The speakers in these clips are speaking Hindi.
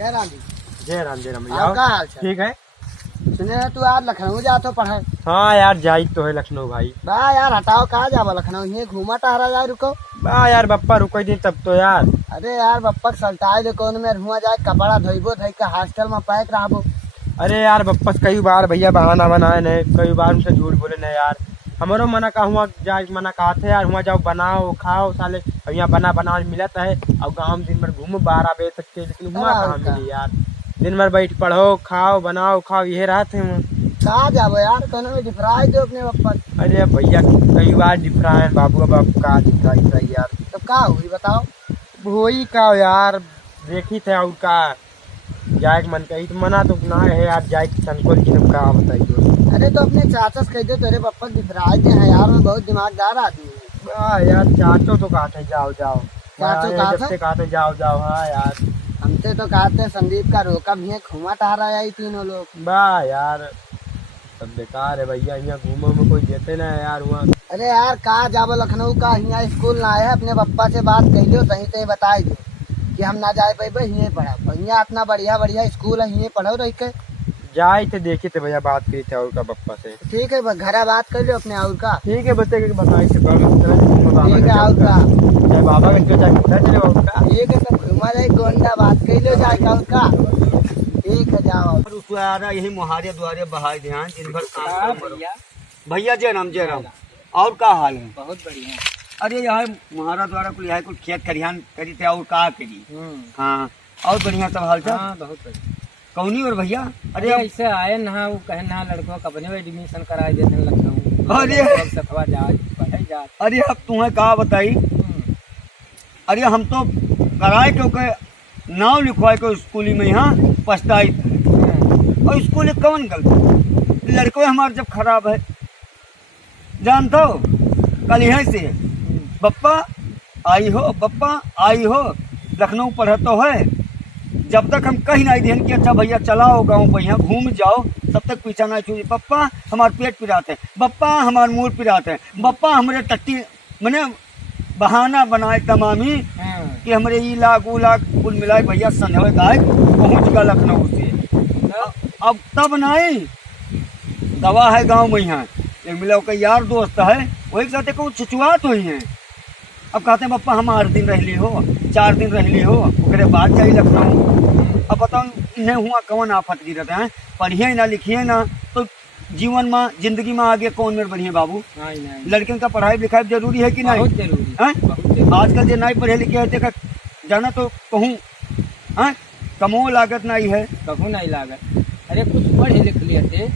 जय राम जी। जय राम जय राम का हाल चाल? ठीक है। सुने तू यार लखनऊ जा तो पढ़े। हाँ यार जाई तो है लखनऊ भाई। बा यार हटाओ कहाँ जाबो लखनऊ, ये घूमा टहरा जाए रुको। बा यार बप्पा रुको दी तब तो यार। अरे यार बप्पा सल्टाए दे कौन में रुआ जाए, कपड़ा धोइबो धोई के हॉस्टल में पैक रहबो। अरे यार बप्पा से कई बार भैया बहाना बनाए ने, कई बार उनसे झूठ बोले ने यार। हमारो मना का हुआ जाए, मना कहा थे यार हुआ जाओ बनाओ खाओ साले। अब यहाँ बना मिलत है और गाँव में दिन भर घूमो 12 बजे तक के, लेकिन हुआ कहाँ मिली यार। दिन भर बैठ पढ़ो खाओ बनाओ खाओ ये रात है। कहाँ जाबो यार, कोनो में डिफराई दो अपने बप्पा। अरे भैया कई बार डिफरा है बाबू, अब का डिफराई यार। तो का हुई बताओ। वही का यार देखी थे और का जाए मन कही तो मना तो ना है यार जाए संकोच की का बताइए। अरे तो अपने चाचा से कह दो तेरे पप्पा डिफराई दे हैं यार, मैं बहुत दिमागदार आदमी हूँ। यार चाचो तो कहा था जाओ जाओ, चाचो कहा था जाओ जाओ। हाँ यार हमसे तो कहते संदीप का रोका भी है, घूमा टहरा आई तीनों लोग। बा यार सब बेकार है भैया, यहाँ घूमो में कोई देते ना यार वहाँ। अरे यार कहाँ जाबो लखनऊ का, यहाँ स्कूल ना है, अपने पप्पा से बात कह लो सही से बताई दो कि हम ना जाए पाए यहीं पढ़ा। यहाँ इतना बढ़िया बढ़िया स्कूल है, यहीं पढ़ो रह के। जाए थे देखे थे भैया बात करी थे और का पप्पा से। ठीक है घर बात कर लो अपने और का। ठीक है बच्चे के बताई थे ठीक है और का चाहे बाबा का चाहे खुदा चले उसका। ठीक है तो घुमा जाए गोंडा बात कर लो जाए का उसका। ठीक है जाओ। उसको आ रहा यही मुहारे दुआरे बहाय ध्यान दिन भर काम करो। भैया भैया जय राम। और का हाल है? बहुत बढ़िया। अरे यहाँ मुहारा द्वारा कुल यहाँ कुल खेत खरिहान करी थे और का करी। हाँ और बढ़िया सब हाल चाल। हाँ बहुत बढ़िया। कौनी और भैया? अरे ऐसे आए ना वो कहे ना लड़कों का अपने एडमिशन कराए देते हैं लखनऊ। अरे सखवा जा पढ़े जा। अरे अब तुम्हें कहा बताई। अरे हम तो कराए क्योंकि नाव लिखवाए को स्कूली में यहाँ पछताई थे। और स्कूल कौन गलत, लड़कों हमारे जब खराब है जानता हो। कल यहीं से बप्पा आई हो लखनऊ पढ़ा तो है। जब तक हम कहीं नहीं देन कि अच्छा भैया चलाओ गाँव बढ़िया घूम जाओ, तब तक पीछा नहीं छूटी। पप्पा हमारे पेट पिराते हैं, बप्पा हमारे मुँह पिराते हैं, बप्पा हमारे टट्टी मैंने बहाना बनाए तमामी कि हमारे ई लाख वो लाख कुल मिलाए भैया संजय गाय पहुँच गया लखनऊ से। अब तब नहीं दवा है गाँव में यहाँ एक मिला का यार दोस्त है, वही के साथ को छुचुआत हुई है। अब कहते हैं बप्पा हम 8 दिन रह ली हो 4 दिन रह ली हो ओकरे बाद जाइए लखनऊ। अब बताओ इन्हें हुआ कौन आफत गिरते हैं, पढ़िए ना लिखिए ना तो जीवन में जिंदगी में आगे कौन मेरे बढ़िया बाबू। लड़कियों का पढ़ाई लिखाई जरूरी है कि नहीं? जरूरी है। आजकल जो नहीं पढ़े लिखे है जाना तो कहूँ कमो लागत नहीं है, कहूँ नहीं लागत। अरे कुछ पढ़े लिख लिए थे।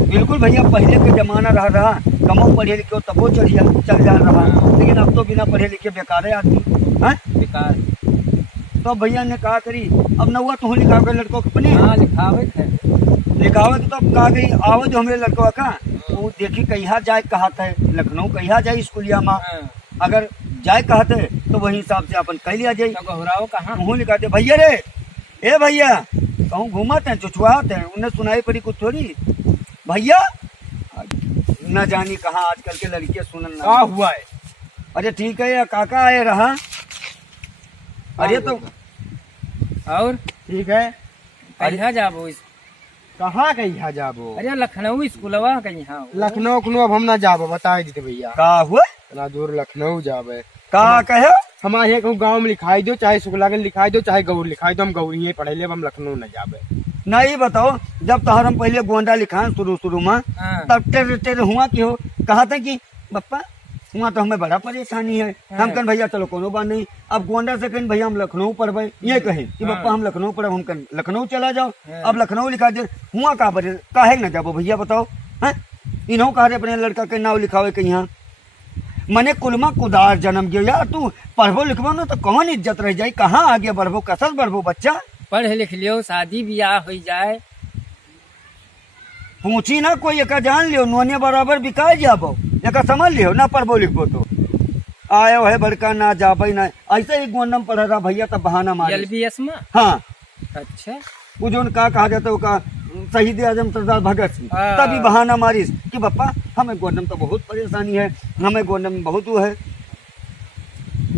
बिल्कुल भैया पहले के जमाना रहा कमो पढ़े लिखे तबो चल जा रहा, लेकिन अब तो बिना पढ़े लिखे बेकार है आदमी है बेकार। तो भैया ने कहा करी अब नौवा तुम लिखाओगे लड़कों के अपने। हाँ लिखावे तो अब कहा करी आओ जो हमारे लड़कों का वो देखी कहिया जाए कहते है लखनऊ कहिया जाए स्कूलिया में। अगर जाए कहते तो वही हिसाब से अपन कह लिया जाए। घबराओ कहाँ मुँह लिखाते भैया रे ए भैया कहूँ घूमते हैं चुचुआते हैं, उन्हें सुनाई पड़ी कुछ थोड़ी भैया न जानी कहाँ आजकल के लड़कियां सुनन ना हुआ है। अरे ठीक है काका आए रहा। अरे तो और ठीक है कहाँ जाबो कहाँ कहीं जाबो। अरे लखनऊ स्कूलवा कहीं लखनऊ अब हम ना जाबो बताए दीजिए भैया। का हुआ इतना दूर लखनऊ जाबे का कहे हमारे कहूँ गाँव में लिखाई दो चाहे शुक्लागंज लिखाई दो चाहे गौर लिखाई दो, हम गौरी ही पढ़े ले हम लखनऊ न जाबे। नहीं बताओ जब तोहर हम पहले गोंडा लिखान शुरू में तब टेर हुआ कि हो कहा था कि बप्पा हुआ तो हमें बड़ा परेशानी है। हम कहें भैया चलो कोनो बात नहीं, अब गोंडा से कहें भैया हम लखनऊ पढ़बे ये कहे कि बप्पा हम लखनऊ पढ़ब, हम कहें लखनऊ चला जाओ। अब लखनऊ लिखा दे हुआ कहा बड़े काहे न जाबो भैया बताओ है। इन्हों कहा अपने लड़का के नाव लिखावे के यहाँ मने कुलमा कुदार जन्म दियो यार। तू पढ़बो लिखबो ना तो कौन इज्जत रह जाए, कहाँ आगे बढ़बो कसर बढ़बो बच्चा। पढ़ लिख लियो शादी ब्याह हो जाए पूछी ना कोई एक जान लियो नोने बराबर बिका जाबो एक समझ लियो ना पढ़बो लिखबो तो आयो है बड़का ना जाबे ना ऐसे ही गोंडम पढ़ रहा भैया तब बहाना मारे LBS में। हाँ अच्छा वो जो का कहा जाता है शहीद आजम सरदार भगत सिंह तभी बहाना मारिस कि बप्पा हमें गोंडम तो बहुत परेशानी है, हमें गोंडम में बहुत वो है।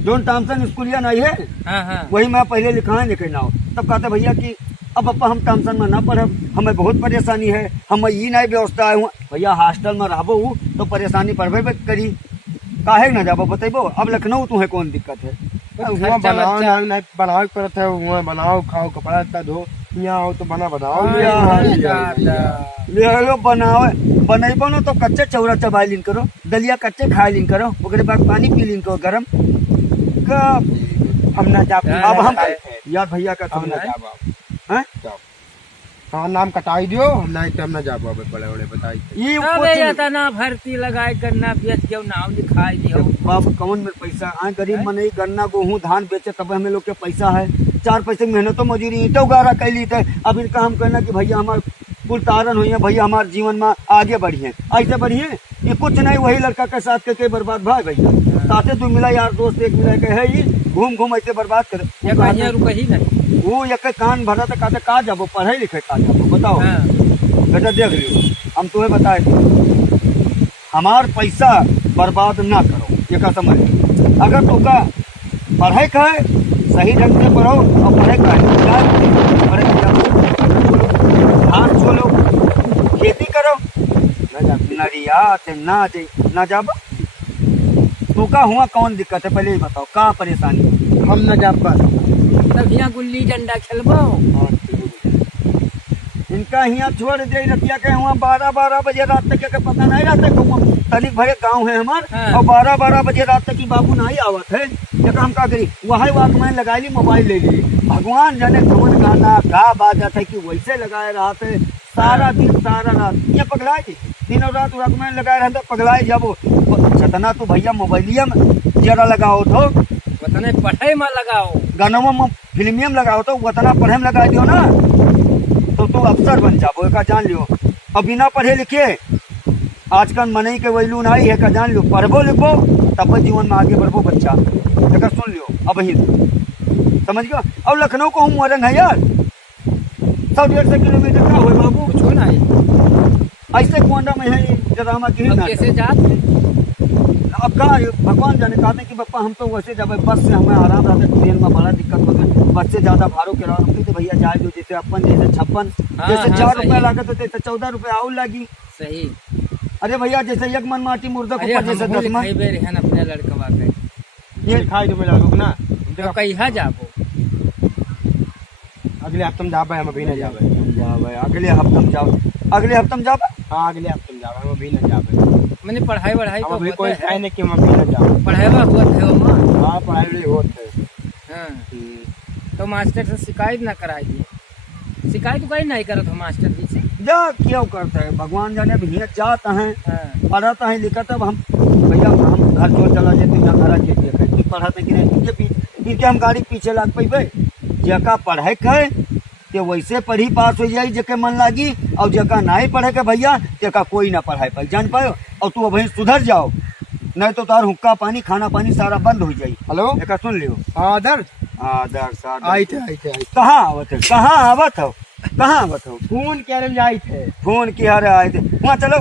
जोन टॉमसन स्कूलिया नहीं है हाँ। वही मैं पहले लिखा है लेकिन ना तब कहते भैया कि अब पप्पा हम टेंशन में ना पड़ब, हमें बहुत परेशानी है, हम ये नहीं व्यवस्था है भैया हॉस्टल में रहबो तो परेशानी पड़बे करी, काहे ना जाबो बतेबो। अब लखनऊ तुम्हें कौन दिक्कत है? वहाँ बनाओ नहीं बनाओ पड़त है, वहाँ बनाओ खाओ कपड़ा इतना धो, यहाँ आओ तो बनाओ ले लो बनाओ बनेबो ना तो कच्चे चौरा चबाई लिन करो, दलिया कच्चे खाए लिन करो, ओकरे बाद पानी पी लिन करो गरम कब हम ना जा अब हम यार भैया का हम तुम ना जाब हैं? हाँ नाम कटाई दियो, नहीं तो हम ना जाब बड़े बड़े बताई ये अबे कुछ इतना भर्ती लगाए गन्ना बेच के नाम लिखाई दियो। बाप कौन में पैसा आए गरीब मन ही गन्ना गेहूँ धान बेचे तब हमें लोग के पैसा है, 4 पैसे मेहनतो मजूरी ईंटो गारा कैली थे। अब इनका हम कहना कि भैया हमारे कुल तारण हुई है, भैया हमारे जीवन में आगे बढ़िए, ऐसे बढ़िए ये कुछ नहीं वही लड़का के साथ के बर्बाद भाई भैया साथे तू मिला यार दोस्त एक मिला के है ही घूम घूम ऐसे बर्बाद कर ये कहीं रुकही नहीं। वो एक कान भरा तो कहते का जाबो पढ़े लिखे का जाबो बताओ। हाँ। बेटा देख लियो हम तुम्हें बताए हमार पैसा बर्बाद ना करो, ये का समझ अगर तो का पढ़े का है सही ढंग से पढ़ो और पढ़े का है पढ़े धान छोलो खेती करो नरिया ना जाब तू का हुआ कौन दिक्कत है पहले ही बताओ का परेशानी? हम ना जाब तब यहाँ गुल्ली डंडा खेलबो। इनका यहाँ छोड़ दे रतिया के हुआ 12 बजे रात तक के पता नहीं रहता तनिक भरे गांव है हमार हाँ। और 12 बजे रात तक की बाबू नहीं आवत है जब हम का करी वही वॉकमैन लगा ली मोबाइल ले ली भगवान जाने कौन गाना गा बाजा था कि वैसे लगाए रहा थे सारा दिन सारा रात ये पगलाए थी दिनों रात वॉकमैन लगाए रहते पगलाए जाबो छतना तो भैया मोबाइलिया में जरा लगाओ तो वतने पढ़ाई में लगाओ गानों में फिल्मिया में लगाओ तो वतना पढ़े में लगा दियो ना तो तू अफसर बन जाबो का जान लियो। अब बिना पढ़े लिखे आजकल मनई के वैल्यू नहीं है का जान लो, पढ़बो लिखो तब जीवन में आगे बढ़बो बच्चा एक सुन लियो। अब ही समझ गयो। अब लखनऊ को हम मरंग है यार 100-150 किलोमीटर का हो बाबू कुछ नहीं ऐसे कोंडा में है ड्रामा की अब कैसे जाते अब का भगवान जाने कहते कि पप्पा हम तो वैसे जब बस से हमें आराम रहता है ट्रेन में बड़ा दिक्कत हो गई बस से ज्यादा भाड़ो किराया हम तो भैया जाए जो जैसे अपन जैसे 56 जैसे 4 रुपया लागत तो जैसे 14 रुपया और लगी सही। अरे भैया जैसे एक मन माटी मुर्दा को ऊपर जैसे 10 मन अपने लड़कवा के ये दिखाई दो मेरा लोग ना तो कहीं जाबो अगले हफ्ते में जाबे हम अभी ना जाबे अगले हफ्ते में जाओ अगले हफ्ते में जाओ हाँ अगले हफ्ते में जाबे हम अभी ना जाबे मैंने पढ़ाई वढ़ाई तो अभी होता कोई है है नहीं कि हम अभी ना जाबे पढ़ाई हुआ थे वहाँ। हाँ पढ़ाई भी होते है। हाँ। तो मास्टर से शिकायत ना कराई दिए शिकायत कहीं नहीं करत हो मास्टर जी से जा क्यों करते हैं भगवान जाने भैया जाता है हाँ। पढ़ाता है लिखाता हम भैया हम घर छोड़ चला जाते ना घर के पढ़ाते कि नहीं इनके हम गाड़ी पीछे लाग पेबे जका पढ़े है कि वैसे पढ़ी पास हो जाए जके मन लागी और जका नहीं पढ़े के भैया जका कोई ना पढ़ाई पाई जान पाओ और तू वही सुधर जाओ नहीं तो तार हुक्का पानी खाना पानी सारा बंद हो जाये। हेलो एक सुन लियो आदर आदर्श आई थे कहाँ आवत है कहाँ आवत हो फोन क्या रहे आई थे फोन की हारे आए थे वहाँ चलो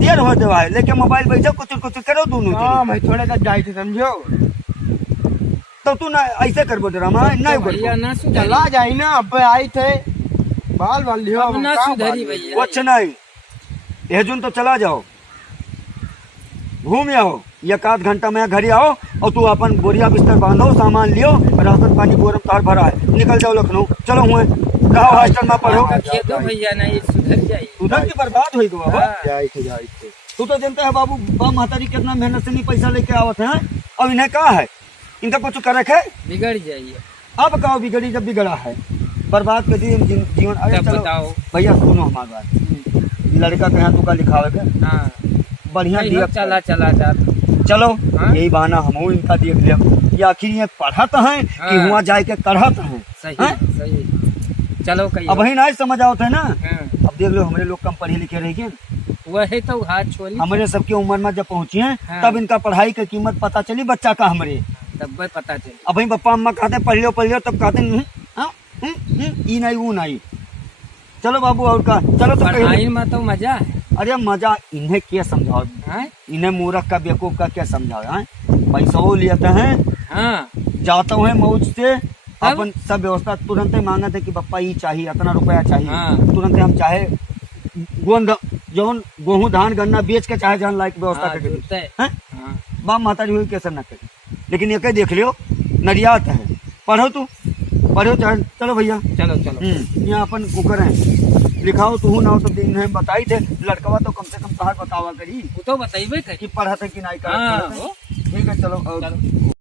देर हो जावा है लेके मोबाइल बैठो कुछ करो दोनों हाँ मैं थोड़े तक जाए थे समझो तो तू ना ऐसे करबो ड्रामा नहीं भैया करबो ना चला सुधरी जाए ना अब आई थे बाल बाल लियो अब ना कहाँ सुधरी बाल लियो? भैया कुछ नहीं एजुन तो चला जाओ घूम आओ 1-8 घंटा में घर आओ और तू अपन बोरिया बिस्तर बांधो सामान लियो राशन पानी बोरम तार भरा है निकल जाओ लखनऊ चलो हुए रहो हॉस्टल में पढ़ो खेतो भैया नहीं सुधर जाइए उधर की बर्बाद हुई गो बाबा। हाँ। जाए थे तू तो जानता है बाबू बाप महतारी कितना मेहनत से नहीं पैसा लेके आवत है और इन्हें कहा है इनका कुछ कर रखे बिगड़ जाइए अब कहो बिगड़ी जब बिगड़ा है बर्बाद कर दी जीवन। अरे तब चलो बताओ भैया सुनो हमारी बात लड़का के यहाँ तू का लिखावे के हाँ बढ़िया कहीं दिया चला चला जाता चलो हाँ? यही बहाना हम इनका देख लिया ये आखिर ये पढ़त है कि हाँ। हुआ जाए के करहत है सही हाँ? सही चलो कहीं अब वही ना समझ आओ थे ना हाँ। अब देख लो हमारे लोग कम पढ़े लिखे रह गए वही तो हाथ छोड़ी हमारे सबकी उम्र में जब पहुंची हैं हाँ। तब इनका पढ़ाई की कीमत पता चली बच्चा का हमारे तब पता चले अब वही पप्पा अम्मा कहते पढ़ लियो तब कहते ई नहीं वो नहीं। चलो बाबू और का चलो तो कहीं पढ़ाई में तो मजा है अरे मजा इन्हें क्या समझाओ हाँ? इन्हें मूर्ख का बेवकूफ का क्या समझाओ है पैसा लेते हैं हाँ जाता हूँ मौज से अपन सब व्यवस्था तुरंत ही मांगत है कि पप्पा ये चाहिए, इतना रुपया चाहिए। हाँ। तुरंत हम चाहे जौन गेहूं धान गन्ना बेच के चाहे जहाँ लायक व्यवस्था हाँ, करके जुड़ते हैं। हैं। हाँ। बाप माता जी हुई कैसे न करी, लेकिन ये देख लियो नरियात है। पढ़ो तू, पढ़ो चाहे, चलो भैया चलो चलो यहाँ अपन कुकर है लिखाओ तू ना हो तो दिन है बताई थे लड़कवा तो कम से कम कहा बतावा करी वो तो बताइए कि पढ़ा था कि नहीं हाँ, करा। ठीक है चलो। चलो